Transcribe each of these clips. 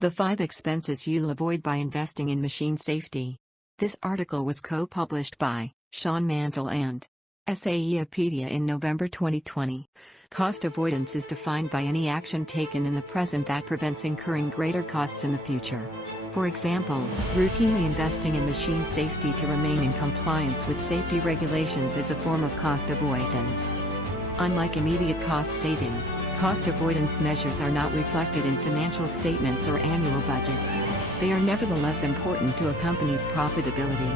The 5 expenses you'll avoid by investing in machine safety. This article was co-published by Sean Mantle and SAEapedia in November 2020. Cost avoidance is defined by any action taken in the present that prevents incurring greater costs in the future. For example, routinely investing in machine safety to remain in compliance with safety regulations is a form of cost avoidance. Unlike immediate cost savings, cost avoidance measures are not reflected in financial statements or annual budgets. They are nevertheless important to a company's profitability.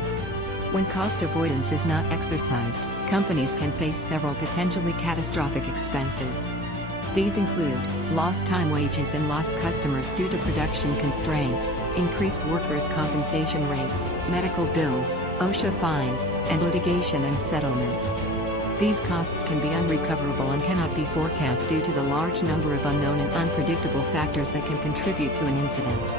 When cost avoidance is not exercised, companies can face several potentially catastrophic expenses. These include lost time wages and lost customers due to production constraints, increased workers' compensation rates, medical bills, OSHA fines, and litigation and settlements. These costs can be unrecoverable and cannot be forecast due to the large number of unknown and unpredictable factors that can contribute to an incident.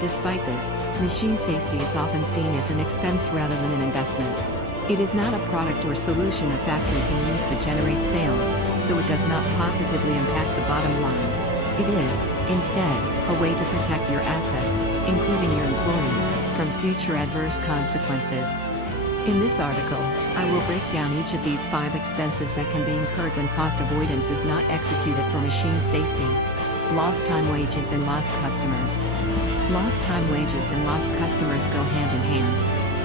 Despite this, machine safety is often seen as an expense rather than an investment. It is not a product or solution a factory can use to generate sales, so it does not positively impact the bottom line. It is, instead, a way to protect your assets, including your employees, from future adverse consequences. In this article, I will break down each of these 5 expenses that can be incurred when cost avoidance is not executed for machine safety. Lost time wages and lost customers. Lost time wages and lost customers go hand in hand.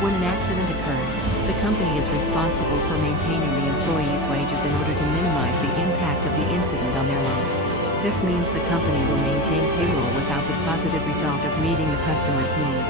When an accident occurs, the company is responsible for maintaining the employee's wages in order to minimize the impact of the incident on their life. This means the company will maintain payroll without the positive result of meeting the customer's need.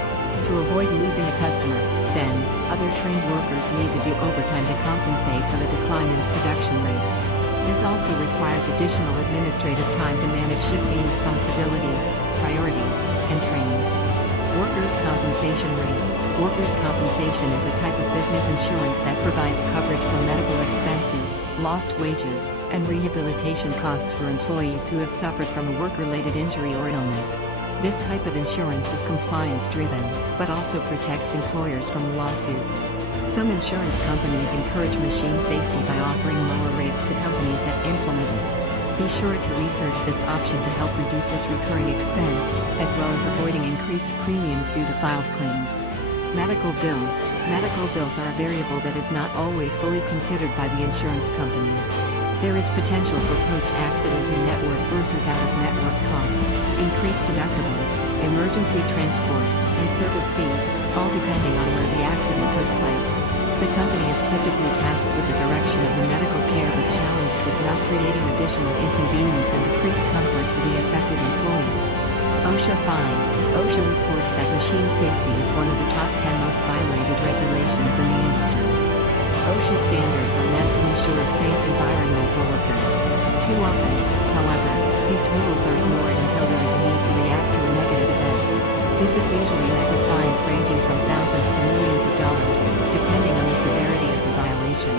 To avoid losing a customer, then, other trained workers need to do overtime to compensate for the decline in production rates. This also requires additional administrative time to manage shifting responsibilities, priorities, and training. Workers' compensation rates. Workers' compensation is a type of business insurance that provides coverage for medical expenses, lost wages, and rehabilitation costs for employees who have suffered from a work-related injury or illness. This type of insurance is compliance-driven, but also protects employers from lawsuits. Some insurance companies encourage machine safety by offering lower rates to companies that implement it. Be sure to research this option to help reduce this recurring expense, as well as avoiding increased premiums due to filed claims. Medical bills. Medical bills are a variable that is not always fully considered by the insurance companies. There is potential for post-accident in-network versus out-of-network costs, increased deductibles, emergency transport, and service fees, all depending on where the accident took place. The company is typically tasked with the direction of the medical care but challenged with not creating additional inconvenience and decreased comfort for the affected employee. OSHA fines. OSHA reports that machine safety is one of the top 10 most violated regulations in the industry. OSHA standards are meant to ensure a safe environment for workers. Too often, however, these rules are ignored until there is a need to react to a negative event. This is usually met with fines ranging from thousands to millions of dollars, depending on the severity of the violation.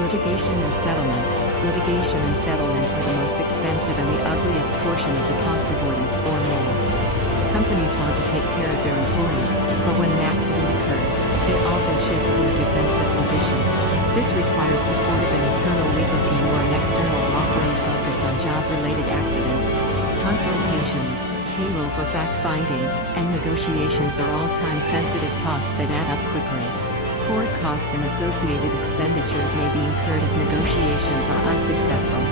Litigation and settlements. Litigation and settlements are the most expensive and the ugliest portion of the cost avoidance formula. Companies want to take care of their employees, but when an accident occurs, they often shift to a defensive position. This requires support of an internal legal team or an external law firm focused on job-related accidents. Consultations, payroll for fact-finding, and negotiations are all time-sensitive costs that add up quickly. Court costs and associated expenditures may be incurred if negotiations are unsuccessful.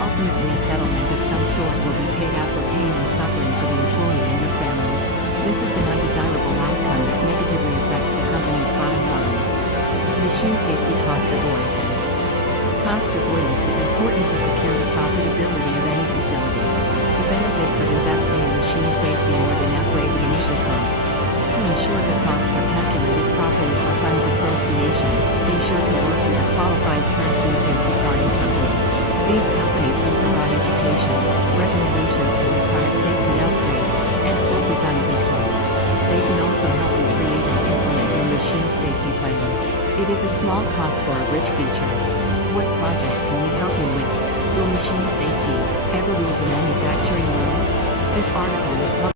Ultimately, a settlement of some sort will be paid out for pain and suffering for the employee and their family. This is an undesirable outcome that negatively affects the company's bottom line. Machine safety cost avoidance. Cost avoidance is important to secure the profitability of any facility. The benefits of investing in machine safety more than outweigh the initial costs. To ensure the costs are calculated properly for funds appropriation, be sure to work with a qualified turnkey safety guarding company. These companies can provide education, recommendations for required safety upgrades, and full designs and codes. They can also help you create and implement your machine safety plan. It is a small cost for a rich feature. What projects can we help you with? Will machine safety ever rule the manufacturing world? This article was published